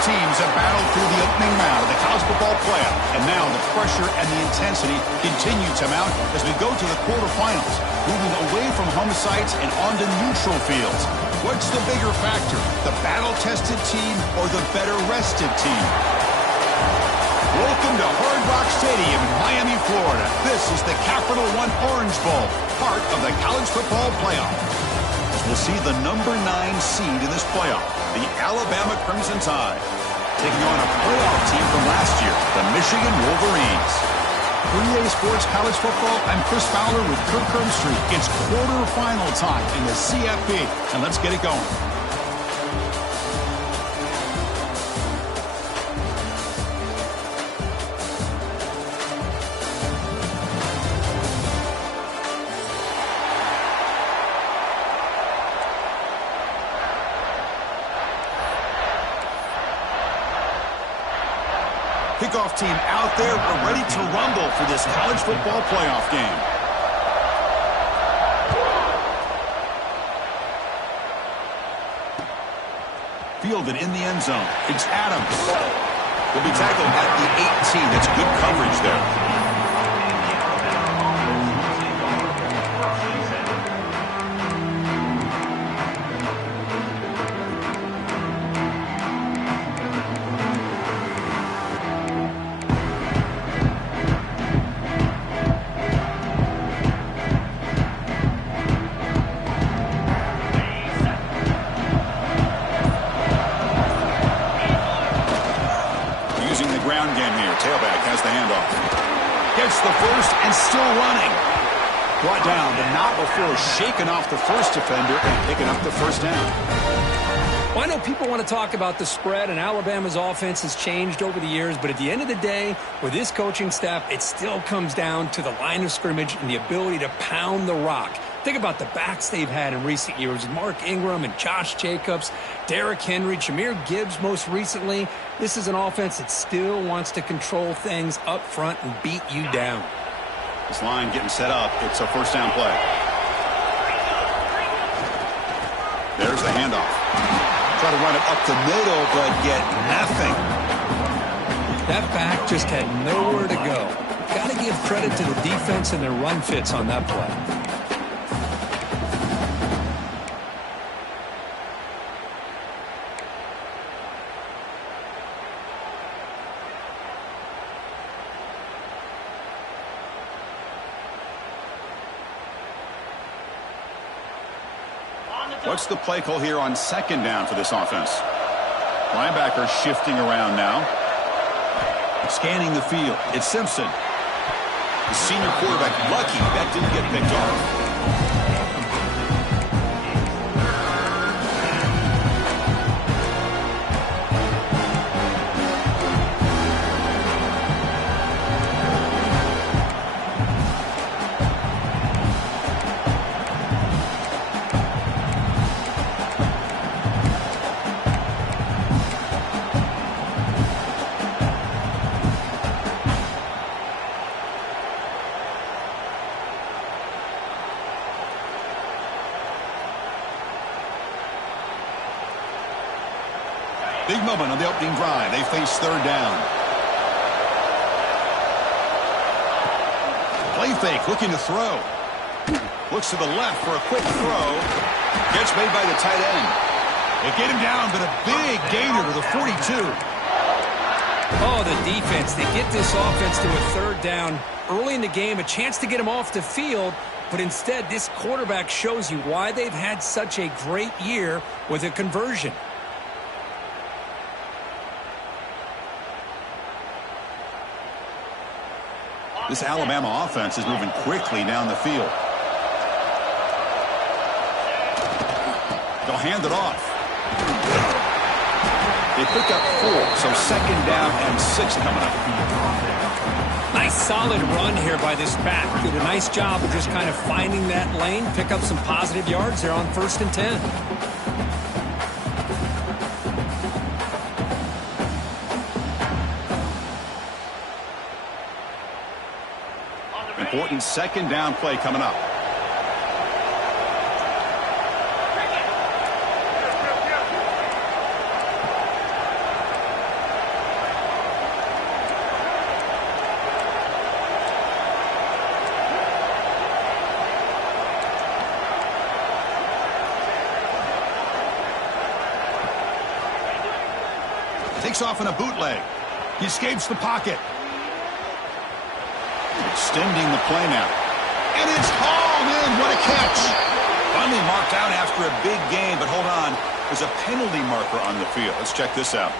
teams have battled through the opening round of the college football playoff, and now the pressure and the intensity continue to mount as we go to the quarterfinals, moving away from home sites and onto neutral fields. What's the bigger factor, the battle-tested team or the better-rested team? Welcome to Hard Rock Stadium in Miami, Florida. This is the Capital One Orange Bowl, part of the college football playoff. We'll see the number 9 seed in this playoff, the Alabama Crimson Tide, taking on a playoff team from last year, the Michigan Wolverines. For EA Sports College Football, I'm Chris Fowler with Kirk Herbstreit. It's quarterfinal time in the CFP, and let's get it going. Kickoff team out there. We're ready to rumble for this college football playoff game. Fielded in the end zone. It's Adams. Will be tackled at the 18. That's good coverage there. Tailback has the handoff. Gets the first and still running. Brought down, but not before shaking off the first defender and picking up the first down. Well, I know people want to talk about the spread, and Alabama's offense has changed over the years, but at the end of the day, with this coaching staff, it still comes down to the line of scrimmage and the ability to pound the rock. Think about the backs they've had in recent years. Mark Ingram and Josh Jacobs, Derrick Henry, Jahmyr Gibbs most recently. This is an offense that still wants to control things up front and beat you down. This line getting set up. It's a first down play. There's the handoff. Try to run it up the middle, but get nothing. That back just had nowhere to go. Got to give credit to the defense and their run fits on that play. What's the play call here on second down for this offense? Linebacker shifting around now. Scanning the field. It's Simpson. The senior quarterback lucky that didn't get picked off. Big moment on the opening drive. They face third down. Play fake, looking to throw. Looks to the left for a quick throw. Gets made by the tight end. They get him down, but a big gainer to the 42. Oh, the defense. They get this offense to a third down early in the game, a chance to get him off the field, but instead this quarterback shows you why they've had such a great year with a conversion. This Alabama offense is moving quickly down the field. They'll hand it off. They pick up 4, so second down and 6 coming up. Nice solid run here by this back. Did a nice job of just kind of finding that lane, pick up some positive yards there on 1st and 10. Important second down play coming up. Takes off in a bootleg. He escapes the pocket. Extending the play now. And it's hauled in. What a catch. Finally marked out after a big gain, but hold on. There's a penalty marker on the field. Let's check this out.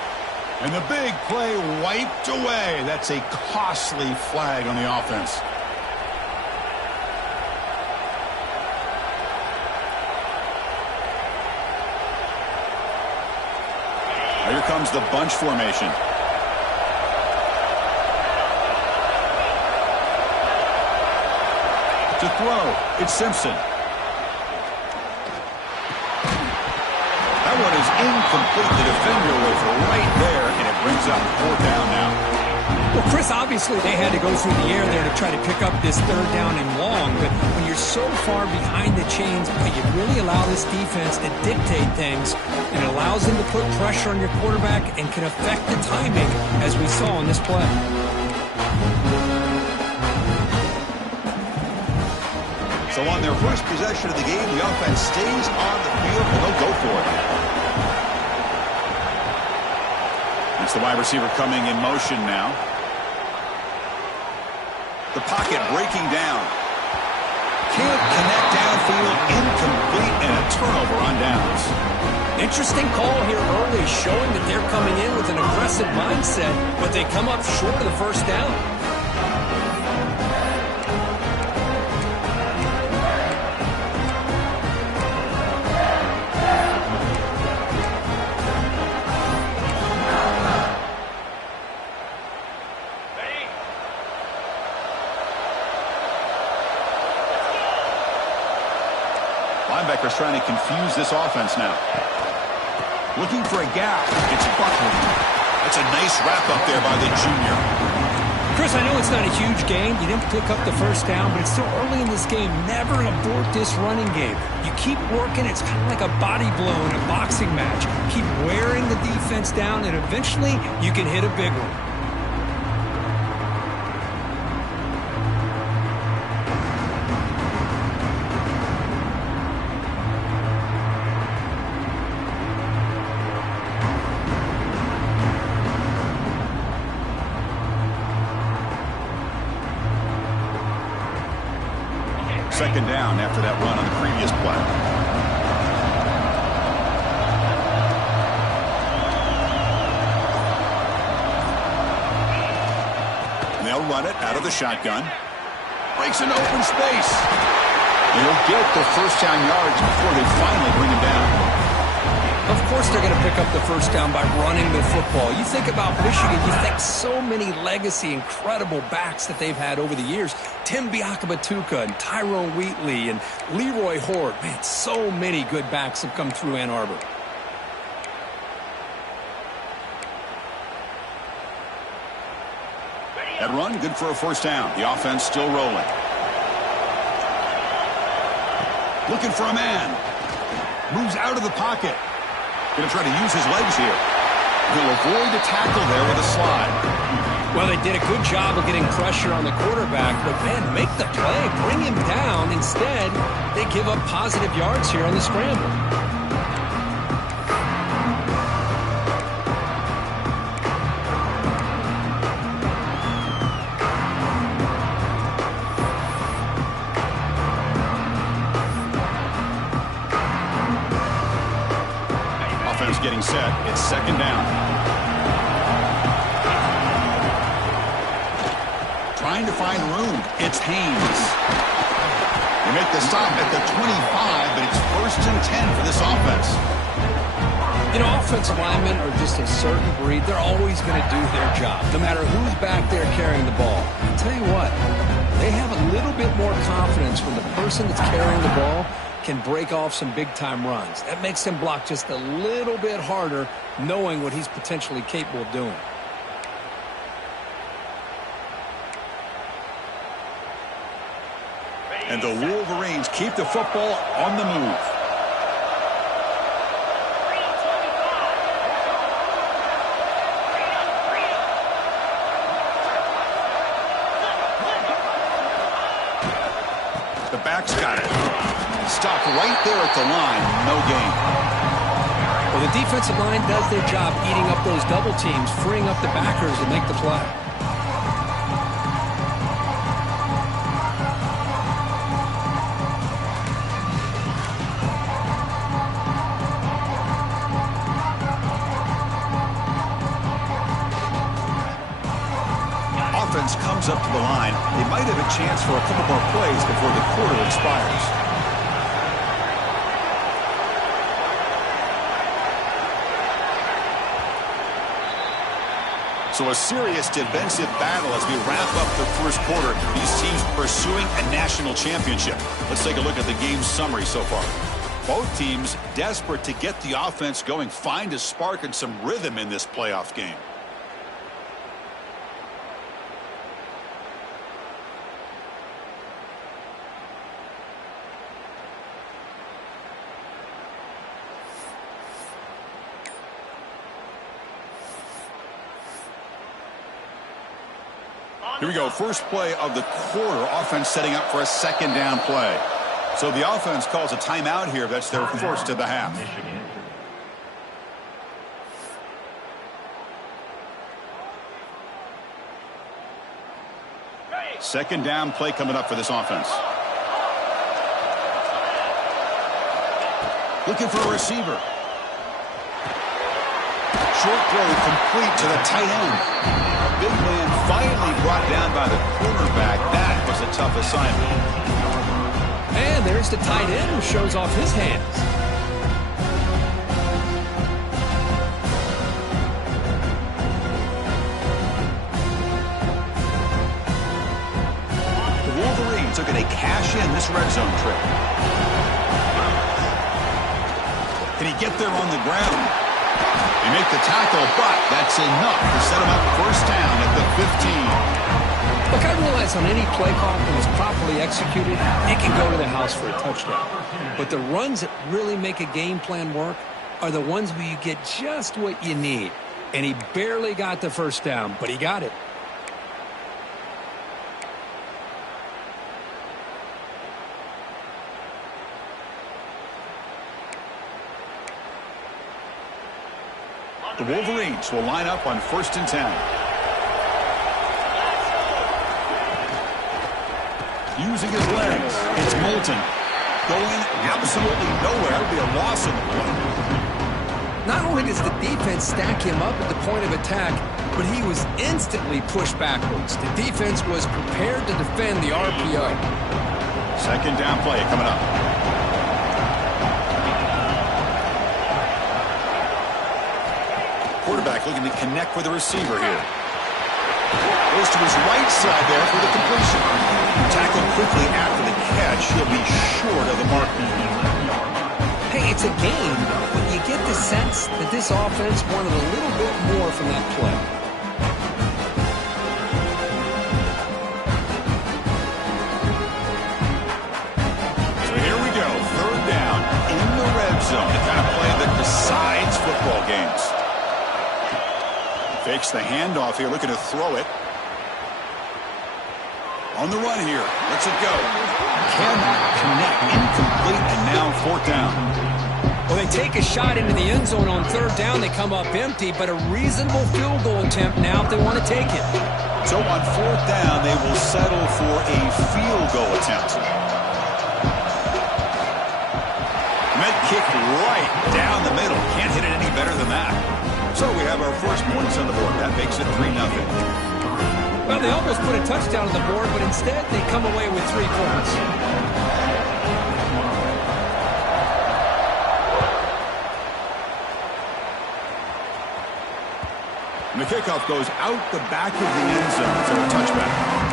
And the big play wiped away. That's a costly flag on the offense. Now here comes the bunch formation. To throw, it's Simpson. That one is incomplete. The defender was right there, and it brings up 4th down now. Well, Chris, obviously they had to go through the air there to try to pick up this 3rd down and long, but when you're so far behind the chains, you really allow this defense to dictate things, and it allows them to put pressure on your quarterback and can affect the timing, as we saw in this play. So on their first possession of the game, the offense stays on the field, and they'll go for it. It's the wide receiver coming in motion now. The pocket breaking down. Can't connect downfield, incomplete, and a turnover on downs. Interesting call here early, showing that they're coming in with an aggressive mindset, but they come up short of the 1st down. Linebackers trying to confuse this offense now. Looking for a gap. It's Buckley. That's a nice wrap-up there by the junior. Chris, I know it's not a huge gain. You didn't pick up the 1st down, but it's still early in this game. Never abort this running game. You keep working. It's kind of like a body blow in a boxing match. Keep wearing the defense down, and eventually you can hit a big one. Second down after that run on the previous play. And they'll run it out of the shotgun. Breaks into open space. They'll get the 1st down yards before they finally bring him down. Of course they're going to pick up the 1st down by running the football. You think about Michigan, you think so many legacy, incredible backs that they've had over the years. Tim Biakabatuka and Tyrone Wheatley and Leroy Horde. Man, so many good backs have come through Ann Arbor. That run, good for a 1st down. The offense still rolling. Looking for a man. Moves out of the pocket. Going to try to use his legs here. He'll avoid the tackle there with a slide. Well, they did a good job of getting pressure on the quarterback, but, man, make the play. Bring him down. Instead, they give up positive yards here on the scramble. Getting set. It's 2nd down. Trying to find room. It's Haynes. They make the stop at the 25, but it's 1st and 10 for this offense. You know, offensive linemen are just a certain breed. They're always going to do their job, no matter who's back there carrying the ball. I'll tell you what, they have a little bit more confidence when the person that's carrying the ball can break off some big-time runs. That makes him block just a little bit harder, knowing what he's potentially capable of doing. And the Wolverines keep the football on the move. The back's got it. Stopped right there at the line. No gain. Well, the defensive line does their job eating up those double teams, freeing up the backers to make the play. Offense comes up to the line. They might have a chance for a couple more plays before the quarter expires. So a serious defensive battle as we wrap up the first quarter. These teams pursuing a national championship. Let's take a look at the game summary so far. Both teams desperate to get the offense going, find a spark and some rhythm in this playoff game. Here we go. First play of the quarter. Offense setting up for a second down play. So the offense calls a timeout here. That's their first of the half. Second down play coming up for this offense. Looking for a receiver. Short throw complete to the tight end. Big man finally brought down by the cornerback. That was a tough assignment. And there's the tight end who shows off his hands. The Wolverines are going to cash in this red zone trip. Can he get there on the ground? They make the tackle, but that's enough to set him up first down at the 15. Look, I realize on any play call that was properly executed, it can go to the house for a touchdown. But the runs that really make a game plan work are the ones where you get just what you need. And he barely got the first down, but he got it. The Wolverines will line up on 1st and 10. Using his legs, it's Moulton. Going absolutely nowhere. That would be a loss in the play. Not only does the defense stack him up at the point of attack, but he was instantly pushed backwards. The defense was prepared to defend the RPO. Second down play coming up. Quarterback looking to connect with the receiver here. Goes to his right side there for the completion. Tackled quickly after the catch. He'll be short of the mark. Hey, it's a game, but you get the sense that this offense wanted a little bit more from that play. So here we go. Third down in the red zone. The kind of play that decides football games. Fakes the handoff here, looking to throw it. On the run here. Lets it go. Cannot connect. Incomplete, and now 4th down. Well, they take a shot into the end zone on 3rd down. They come up empty, but a reasonable field goal attempt now if they want to take it. So on 4th down, they will settle for a field goal attempt. Med kick right down the middle. Can't hit it any better than that. So we have our first points on the board. That makes it 3-0. Well, they almost put a touchdown on the board, but instead they come away with 3 points. And the kickoff goes out the back of the end zone for a touchback.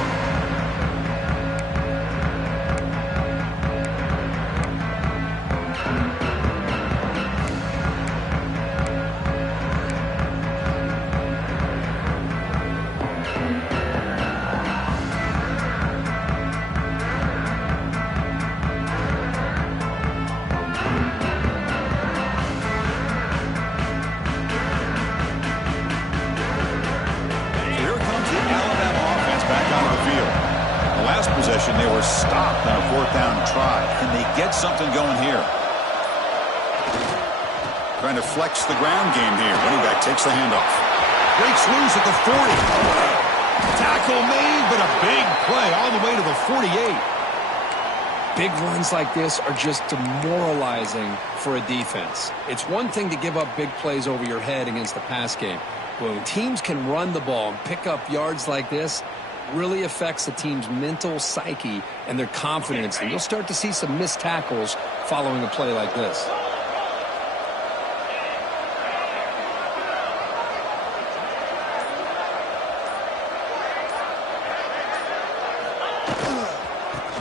They were stopped on a 4th down try. Can they get something going here? Trying to flex the ground game here. Running back takes the handoff. Breaks loose at the 40. Tackle made, but a big play all the way to the 48. Big runs like this are just demoralizing for a defense. It's one thing to give up big plays over your head against the pass game. When teams can run the ball and pick up yards like this, really affects the team's mental psyche and their confidence. And you'll start to see some missed tackles following a play like this.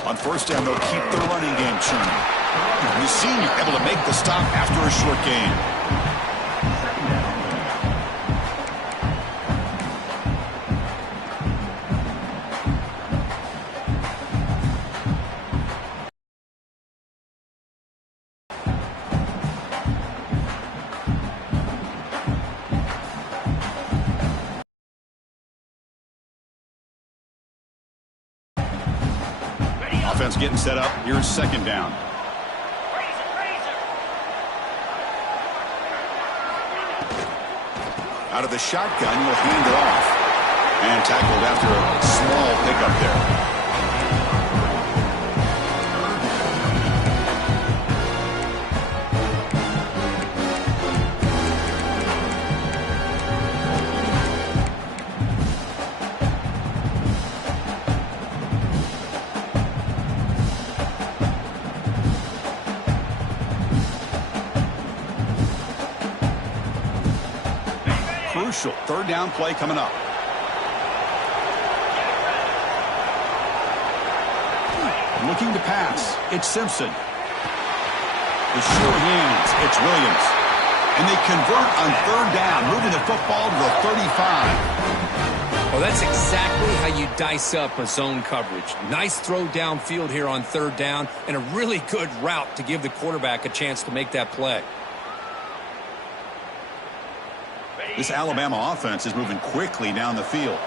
On first down, they'll keep the running game churning. The senior able to make the stop after a short gain. Offense getting set up. Here's second down. Out of the shotgun, he'll hand it off. And tackled after a small pickup there. Crucial third down play coming up. Looking to pass. It's Simpson. The sure hands. It's Williams. And they convert on third down, moving the football to the 35. Well, that's exactly how you dice up a zone coverage. Nice throw downfield here on third down, and a really good route to give the quarterback a chance to make that play. This Alabama offense is moving quickly down the field.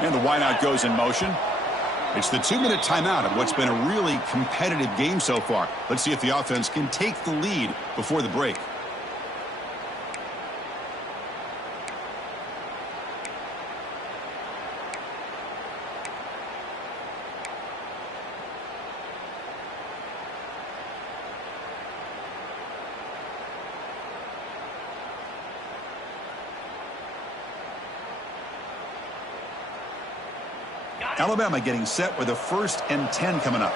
And the wideout goes in motion. It's the 2-minute timeout of what's been a really competitive game so far. Let's see if the offense can take the lead before the break. Alabama getting set with a 1st and 10 coming up.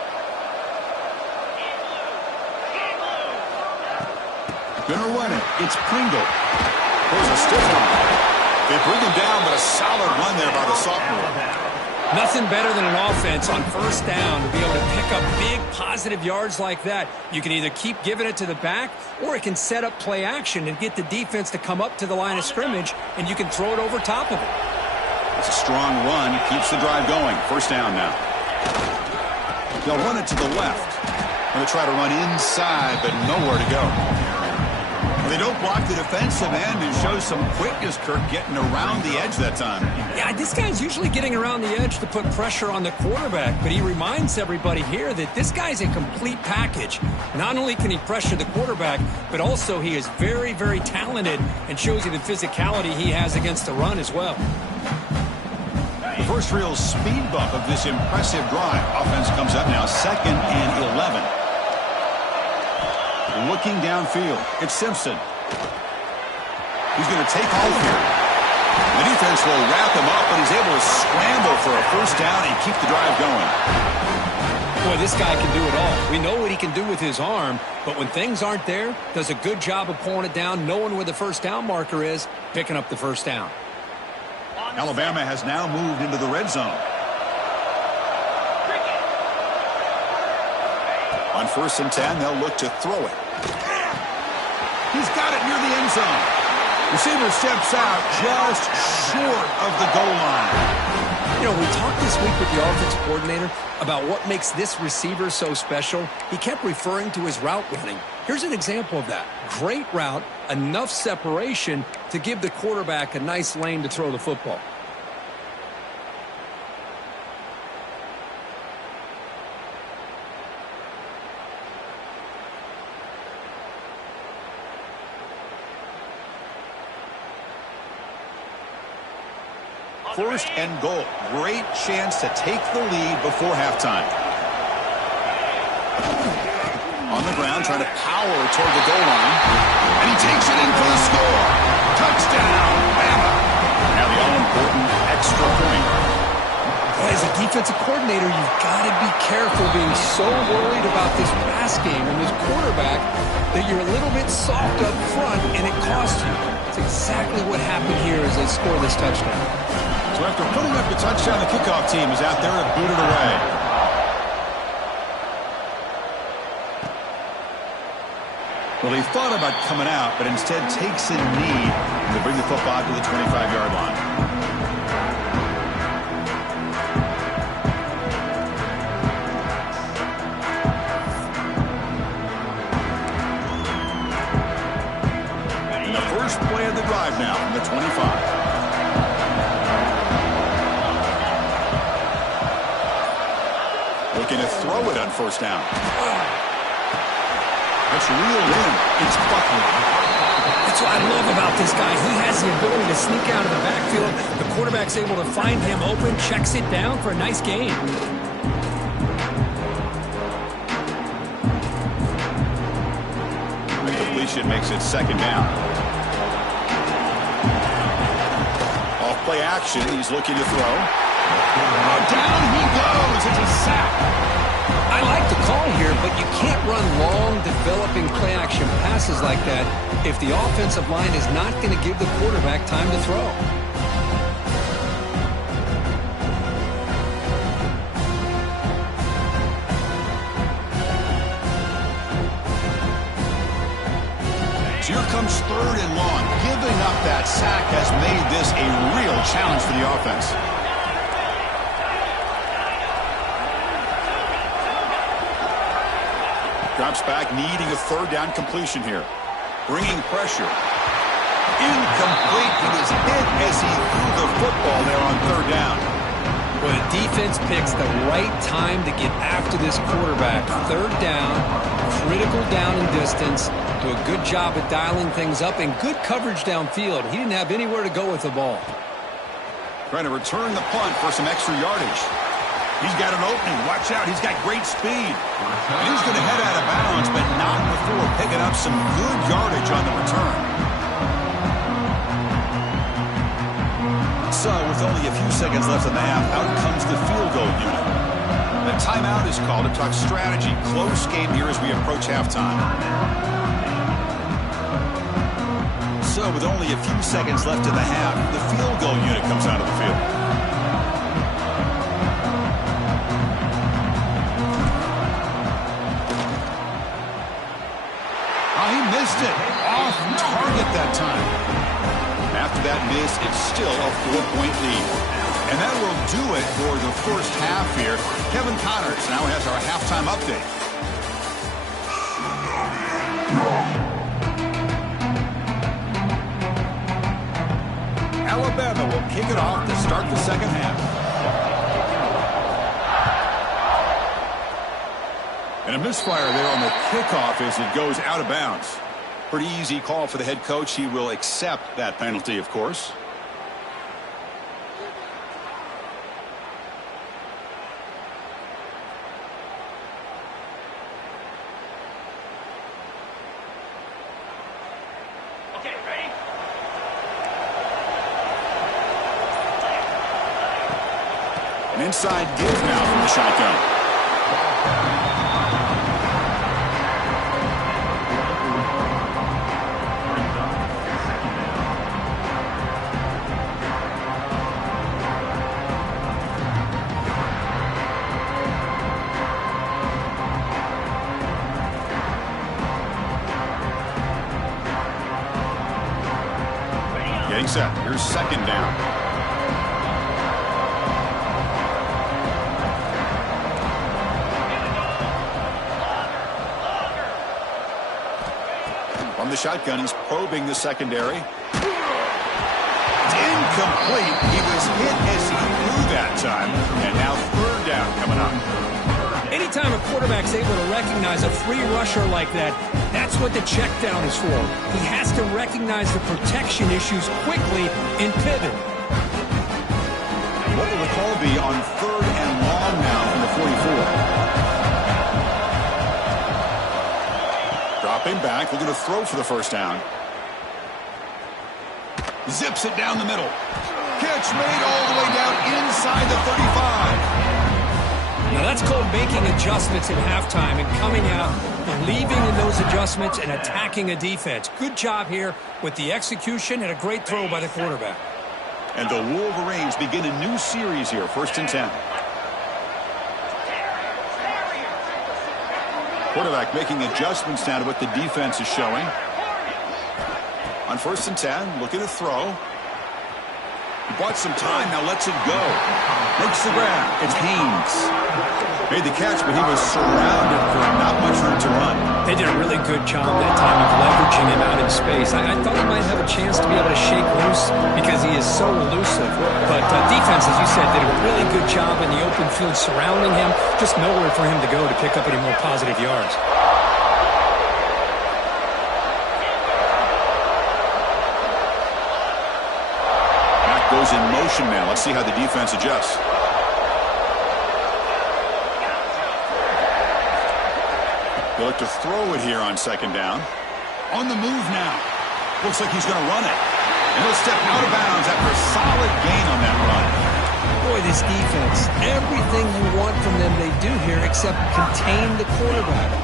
Gonna run it. It's Pringle. There's a stiff one. They bring him down, but a solid run there by the sophomore. Nothing better than an offense on first down to be able to pick up big positive yards like that. You can either keep giving it to the back, or it can set up play action and get the defense to come up to the line of scrimmage, and you can throw it over top of it. It's a strong run. Keeps the drive going. First down now. They'll run it to the left. Going to try to run inside, but nowhere to go. They don't block the defensive end and show some quickness, Kirk, getting around the edge that time. Yeah, this guy's usually getting around the edge to put pressure on the quarterback, but he reminds everybody here that this guy's a complete package. Not only can he pressure the quarterback, but also he is very, very talented and shows you the physicality he has against the run as well. The first real speed bump of this impressive drive. Offense comes up now, 2nd and 11. Looking downfield, it's Simpson. He's going to take off here. The defense will wrap him up, but he's able to scramble for a first down and keep the drive going. Boy, this guy can do it all. We know what he can do with his arm, but when things aren't there, does a good job of pulling it down, knowing where the first down marker is, picking up the first down. Alabama has now moved into the red zone. On 1st and 10, they'll look to throw it. He's got it near the end zone. Receiver steps out just short of the goal line. You know, we talked this week with the offensive coordinator about what makes this receiver so special. He kept referring to his route running. Here's an example of that. Great route, enough separation to give the quarterback a nice lane to throw the football. First and goal. Great chance to take the lead before halftime. On the ground, trying to power toward the goal line. And he takes it in for the score. Touchdown, Bama. Now the all-important extra point. As a defensive coordinator, you've got to be careful being so worried about this pass game and this quarterback that you're a little bit soft up front and it costs you. It's exactly what happened here as they score this touchdown. So after putting up the touchdown, the kickoff team is out there to boot it away. Well, he thought about coming out, but instead takes a knee to bring the football to the 25-yard line. And the first play of the drive now from the 25. Looking to throw it on first down. That's reeled in. It's buckled. That's what I love about this guy. He has the ability to sneak out of the backfield. The quarterback's able to find him open, checks it down for a nice gain. The completion makes it second down. Off play action. He's looking to throw. Down he goes. It's a sack. I like the call here, but you can't run long, developing play-action passes like that if the offensive line is not going to give the quarterback time to throw. So here comes third and long. Giving up that sack has made this a real challenge for the offense. Drops back, needing a third down completion here. Bringing pressure. Incomplete. He was hit as he threw the football there on third down. Well, the defense picks the right time to get after this quarterback. Third down, critical down and distance. Do a good job at dialing things up and good coverage downfield. He didn't have anywhere to go with the ball. Trying to return the punt for some extra yardage. He's got an opening. Watch out. He's got great speed. And he's going to head out of bounds, but not before picking up some good yardage on the return. So, with only a few seconds left in the half, out comes the field goal unit. The timeout is called to talk strategy. Close game here as we approach halftime. So, with only a few seconds left in the half, the field goal unit comes out of the field. Missed it. Off target that time. After that miss, it's still a 4-point lead. And that will do it for the first half here. Kevin Connors now has our halftime update. Alabama will kick it off to start the second half. And a misfire there on the kickoff as it goes out of bounds. Pretty easy call for the head coach. He will accept that penalty, of course. Okay, ready? An inside give now from the shotgun. Getting set. Here's second down. From the shotgun, he's probing the secondary. It's incomplete. He was hit as he threw that time. And now third down coming up. Anytime a quarterback's able to recognize a free rusher like that, that's what the check down is for. He has to recognize the protection issues quickly and pivot. What will the call be on 3rd and long now from the 44? Dropping back, looking to throw for the first down. Zips it down the middle. Catch made all the way down inside the 35. Now that's called making adjustments at halftime and coming out, believing in those adjustments and attacking a defense. Good job here with the execution and a great throw by the quarterback. And the Wolverines begin a new series here, 1st and 10. Quarterback making adjustments now to what the defense is showing. On 1st and 10, looking to throw. He bought some time, now lets it go. Makes the grab. It's Haynes. Made the catch, but he was surrounded for not much room to run. They did a really good job that time of leveraging him out in space. I thought he might have a chance to be able to shake loose because he is so elusive. But defense, as you said, did a really good job in the open field surrounding him. Just nowhere for him to go to pick up any more positive yards. Goes in motion now. Let's see how the defense adjusts. They look to throw it here on 2nd down. On the move now. Looks like he's going to run it. And he'll step out of bounds after a solid gain on that run. Boy, this defense, everything you want from them they do here except contain the quarterback.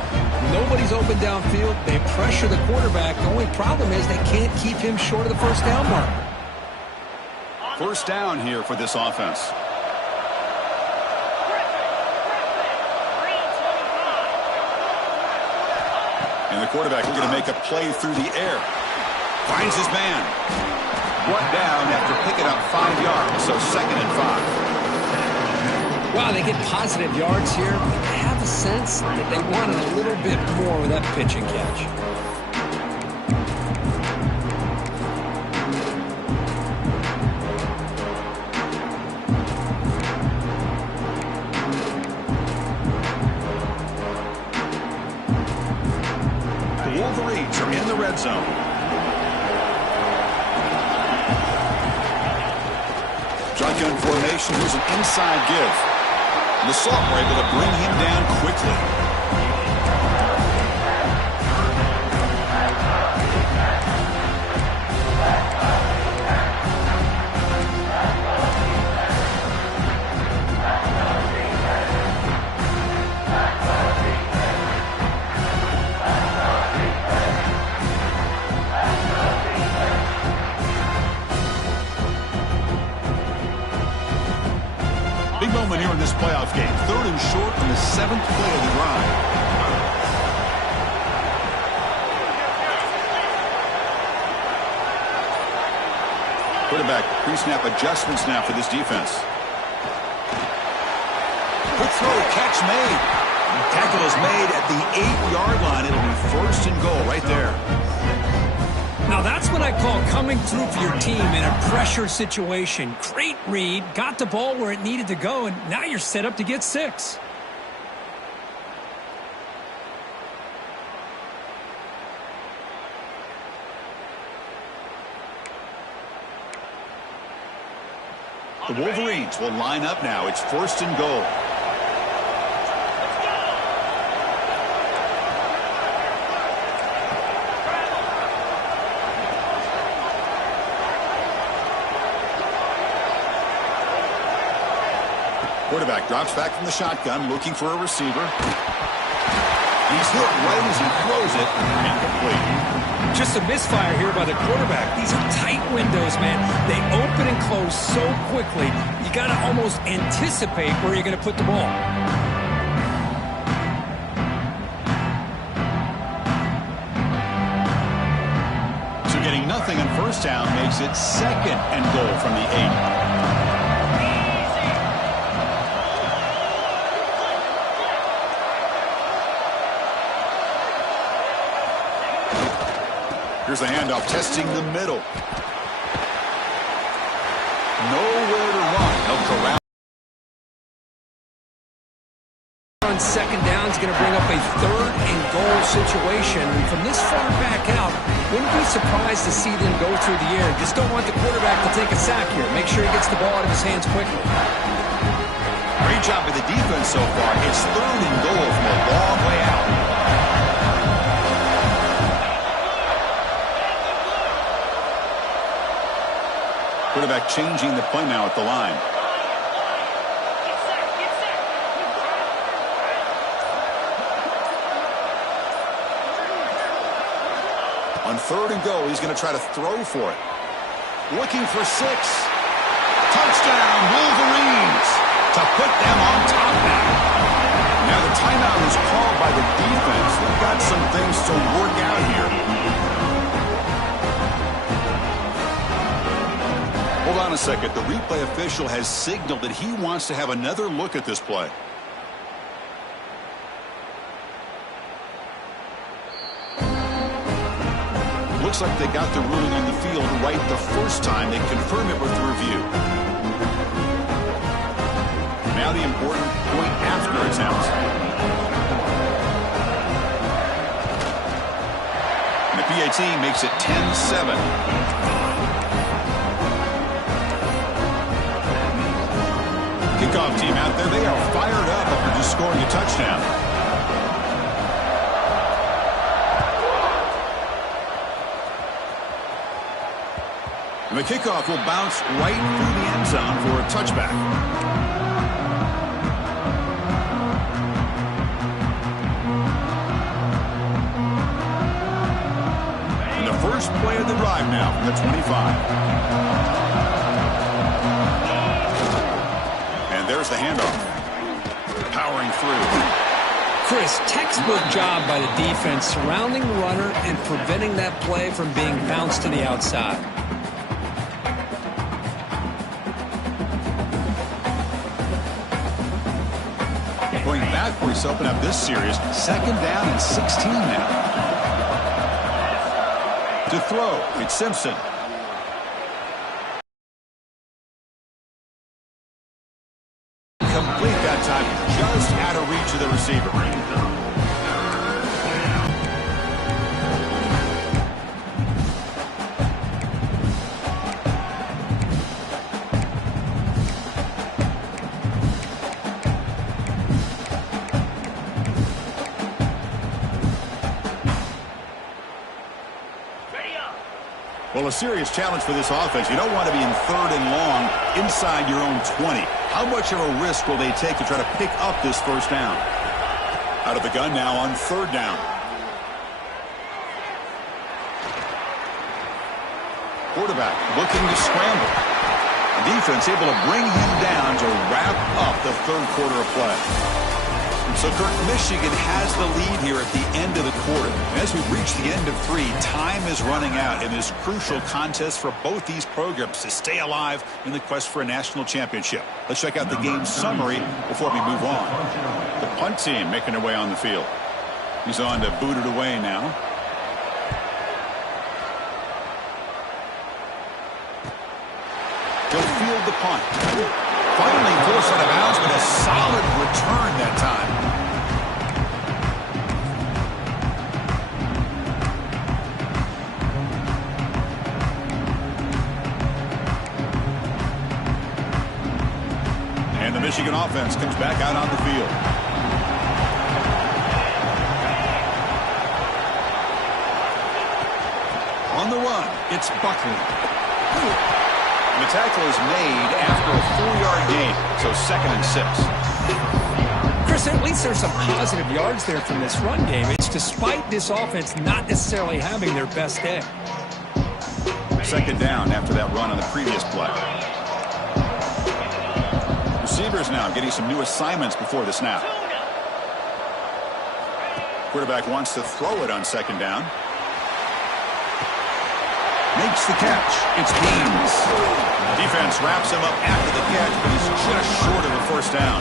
Nobody's open downfield. They pressure the quarterback. The only problem is they can't keep him short of the 1st down mark. 1st down here for this offense. And the quarterback looking to make a play through the air. Finds his man. Brought down after picking up 5 yards, so 2nd and 5. Wow, they get positive yards here. I have a sense that they wanted a little bit more with that pitch and catch. Wolverines are in the red zone. Shotgun formation. Here's an inside give. And the Salt were able to bring him down quickly. Big moment here in this playoff game. 3rd and short on the 7th play of the drive. Quarterback pre-snap adjustments now for this defense. Quick throw, catch made. Tackle is made at the 8-yard line. It'll be 1st and goal right there. Now that's what I call coming through for your team in a pressure situation. Great read, got the ball where it needed to go, and now you're set up to get 6. The Wolverines will line up now. It's 1st and goal. Quarterback drops back from the shotgun, looking for a receiver. He's hit right as he throws it, incomplete. Just a misfire here by the quarterback. These are tight windows, man. They open and close so quickly, you got to almost anticipate where you're going to put the ball. So getting nothing on 1st down makes it 2nd and goal from the 8. Here's the handoff, testing the middle. Nowhere to run. They'll corral. On 2nd down is going to bring up a 3rd and goal situation. And from this far back out, Wouldn't be surprised to see them go through the air. Just don't want the quarterback to take a sack here. Make sure he gets the ball out of his hands quickly. Great job by the defense so far. It's 3rd and goal from a long way out. Quarterback changing the play now at the line. On 3rd and goal, he's going to try to throw for it. Looking for 6. Touchdown, Wolverines, to put them on top now. Now the timeout is called by the defense. They've got some things to work out here. Hold on a second. The replay official has signaled that he wants to have another look at this play. Looks like they got the ruling on the field right the first time. They confirm it with the review. Now the important point after attempt. And the PAT makes it 10-7. Kickoff team out there. They are fired up after just scoring a touchdown. The kickoff will bounce right through the end zone for a touchback. And the first play of the drive now from the 25. And there's the handoff. Powering through. Chris, textbook job by the defense surrounding the runner and preventing that play from being bounced to the outside. Going backwards to open up this series. 2nd down and 16 now. To throw, it's Simpson. Complete that time, just out of reach of the receiver. Well, a serious challenge for this offense. You don't want to be in 3rd and long inside your own 20. How much of a risk will they take to try to pick up this first down? Out of the gun now on 3rd down. Quarterback looking to scramble. The defense able to bring him down to wrap up the 3rd quarter of play. So, Kirk, Michigan has the lead here at the end of the quarter. And as we reach the end of 3, time is running out in this crucial contest for both these programs to stay alive in the quest for a national championship. Let's check out the game summary before we move on. The punt team making their way on the field. He's on to boot it away now. He'll field the punt. Finally forced out of bounds, but a solid return that time. And the Michigan offense comes back out on the field. On the run, it's Buckley. The tackle is made after a 4-yard gain, so 2nd and 6. Chris, at least there's some positive yards there from this run game. It's despite this offense not necessarily having their best day. 2nd down after that run on the previous play. Receivers now getting some new assignments before the snap. Quarterback wants to throw it on 2nd down. Makes the catch. It's Beans. Defense wraps him up after the catch, but he's just short of a first down.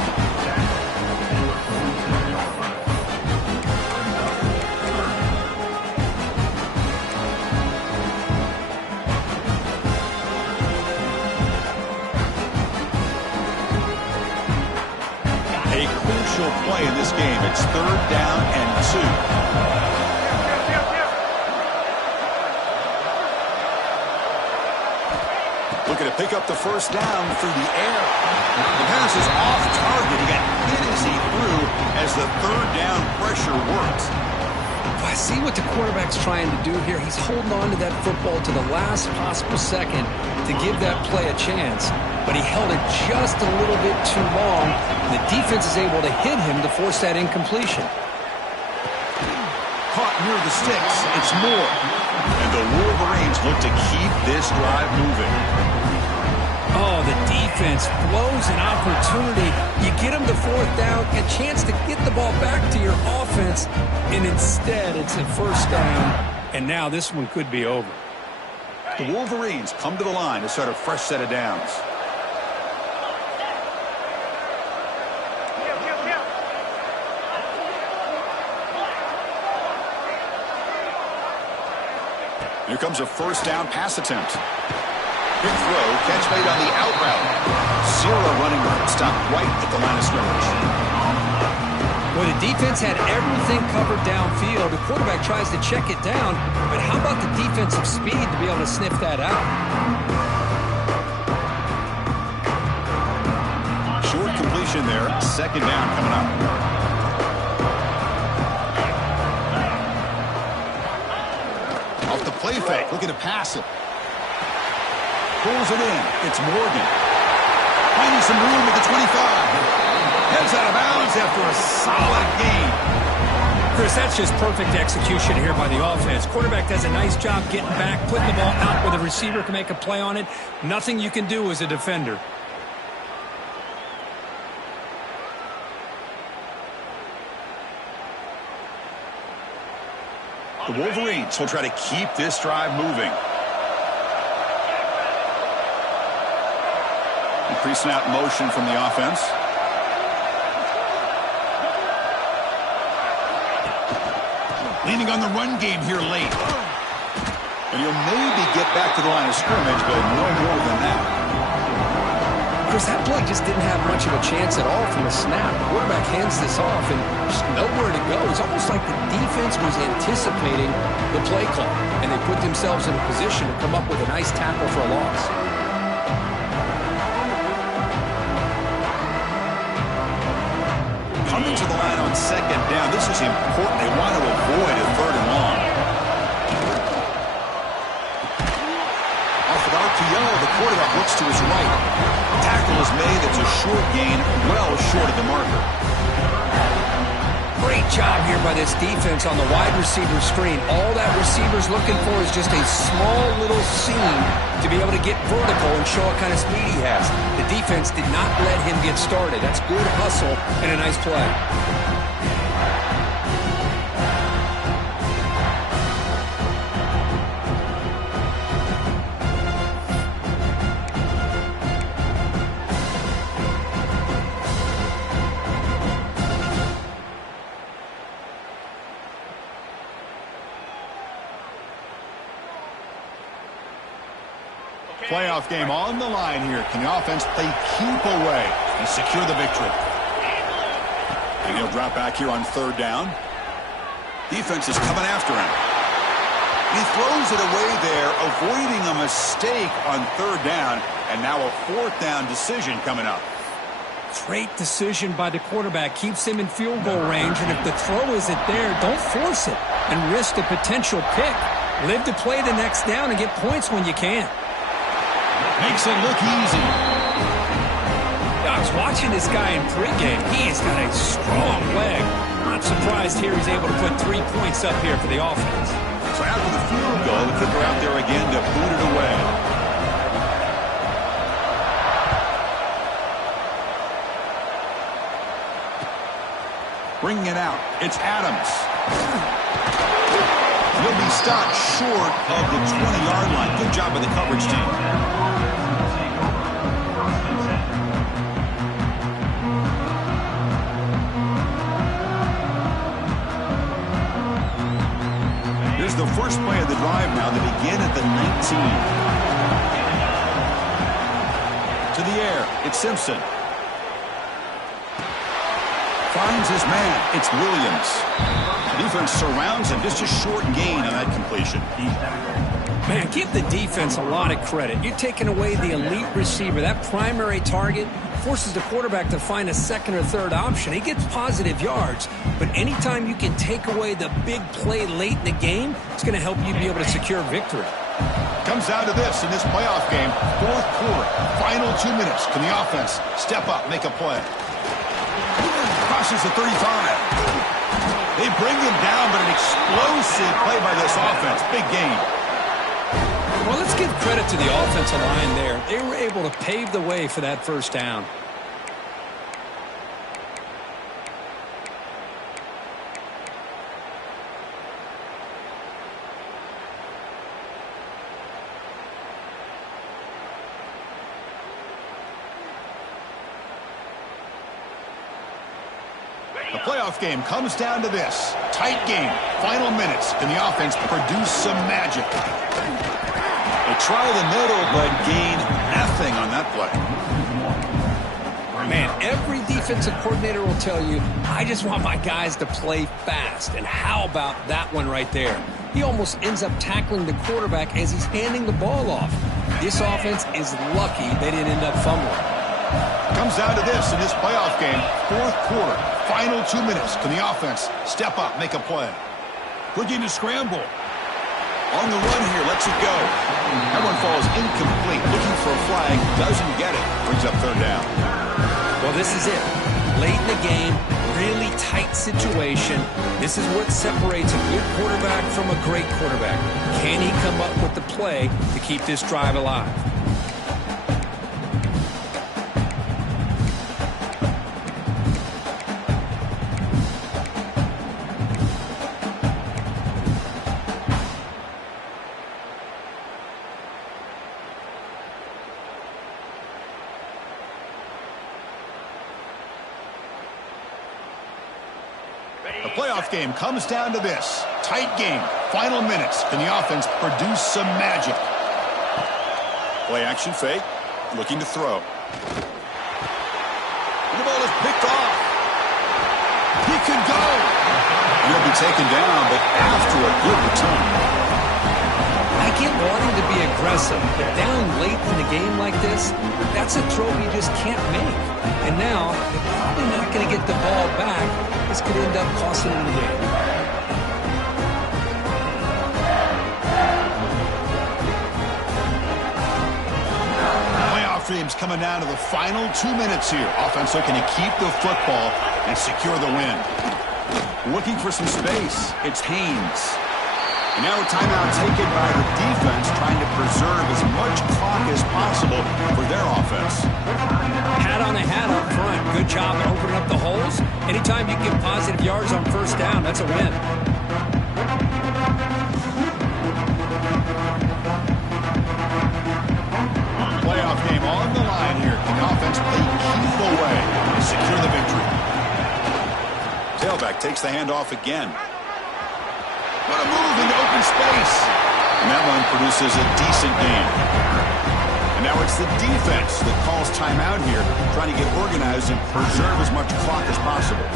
A crucial play in this game. It's 3rd down and 2. pick up the first down through the air. The pass is off target. He got hit as he threw as the third down pressure works. I see what the quarterback's trying to do here. He's holding on to that football to the last possible second to give that play a chance. But he held it just a little bit too long. The defense is able to hit him to force that incompletion. Caught near the sticks. It's Moore. And the Wolverines look to keep this drive moving. Oh, the defense blows an opportunity. You get them the fourth down, a chance to get the ball back to your offense, and instead it's a first down, and now this one could be over. The Wolverines come to the line to start a fresh set of downs. Here comes a first down pass attempt. Big throw, catch made on the out route. Zero running route, stopped right at the line of scrimmage. Well, the defense had everything covered downfield. The quarterback tries to check it down, but how about the defensive speed to be able to sniff that out? Short completion there, second down coming up. Off the play fake, looking to pass it. Pulls it in. It's Morgan. Finding some room at the 25. Heads out of bounds after a solid gain. Chris, that's just perfect execution here by the offense. Quarterback does a nice job getting back, putting the ball out where the receiver can make a play on it. Nothing you can do as a defender. The Wolverines will try to keep this drive moving. Pre-snap motion from the offense. Leaning on the run game here late. And he'll maybe get back to the line of scrimmage, but no more than that. Chris, that play just didn't have much of a chance at all from the snap. The quarterback hands this off and just nowhere to go. It's almost like the defense was anticipating the play call, and they put themselves in a position to come up with a nice tackle for a loss. Coming to the line on second down. This is important. They want to avoid a third and long. Off of RPO, the quarterback looks to his right. Tackle is made. It's a short gain, well short of the marker. Great job here by this defense on the wide receiver screen. All that receiver's looking for is just a small little seam to be able to get vertical and show what kind of speed he has. The defense did not let him get started. That's good hustle and a nice play. Playoff game on the line here. Can the offense play keep away and secure the victory? And he'll drop back here on third down. Defense is coming after him. He throws it away there, avoiding a mistake on third down, and now a fourth down decision coming up. Great decision by the quarterback. Keeps him in field goal range, and if the throw isn't there, don't force it and risk a potential pick. Live to play the next down and get points when you can. Makes it look easy. I was watching this guy in pregame. He's got a strong leg. Not surprised here he's able to put 3 points up here for the offense. So after the field goal, the kicker out there again to boot it away. Bringing it out. It's Adams. He'll be stopped short of the 20-yard line. Good job by the coverage team. Here's the first play of the drive now. They begin at the 19. To the air. It's Simpson. Finds his man. It's Williams. The defense surrounds him. Just a short gain on that completion. Man, give the defense a lot of credit. You're taking away the elite receiver. That primary target forces the quarterback to find a second or third option. He gets positive yards, but anytime you can take away the big play late in the game, it's going to help you be able to secure victory. Comes down to this in this playoff game. Fourth quarter, final 2 minutes. Can the offense step up, make a play? Crosses the 35. They bring him down, but an explosive play by this offense. Big gain. Well, let's give credit to the offensive line there. They were able to pave the way for that first down. The playoff game comes down to this. Tight game. Final minutes. Can the offense produce some magic? They try the middle, but gain nothing on that play. Man, every defensive coordinator will tell you, I just want my guys to play fast. And how about that one right there? He almost ends up tackling the quarterback as he's handing the ball off. This offense is lucky they didn't end up fumbling. Comes down to this in this playoff game. Fourth quarter, final 2 minutes. Can the offense step up, make a play? Looking to scramble. On the run here, lets it go. That one falls incomplete. Looking for a flag, doesn't get it. Brings up third down. Well, this is it. Late in the game, really tight situation. This is what separates a good quarterback from a great quarterback. Can he come up with the play to keep this drive alive? The playoff game comes down to this. Tight game. Final minutes. Can the offense produce some magic? Play action fake. Looking to throw. The ball is picked off. He could go. He'll be taken down, but after a good return. I get wanting to be aggressive, but down late in the game like this, that's a throw you just can't make. And now, they're probably not going to get the ball back. This could end up costing them the game. Playoff dreams coming down to the final 2 minutes here. Offense looking to keep the football and secure the win. Looking for some space. It's Haynes. And now a timeout taken by the defense, trying to preserve as much clock as possible for their offense. Hat on a hat up front. Good job at opening up the holes. Anytime you get positive yards on first down, that's a win. Playoff game on the line here. Can the offense play keep away and secure the victory? Tailback takes the handoff again. What a move into open space. And that one produces a decent gain. And now it's the defense that calls timeout here, trying to get organized and preserve as much clock as possible.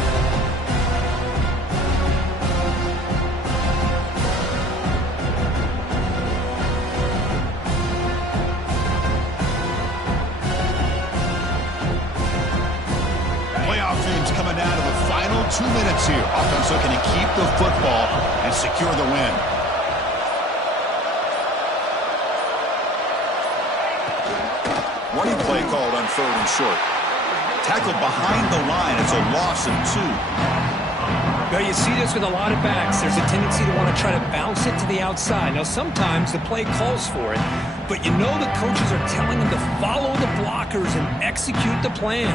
Playoff games coming down to the final 2 minutes here. Offense looking to keep the football and secure the win. Running play called on third and short. Tackled behind the line. It's a loss of 2. Now, you see this with a lot of backs. There's a tendency to want to try to bounce it to the outside. Now, sometimes the play calls for it, but you know the coaches are telling them to follow the blockers and execute the plan.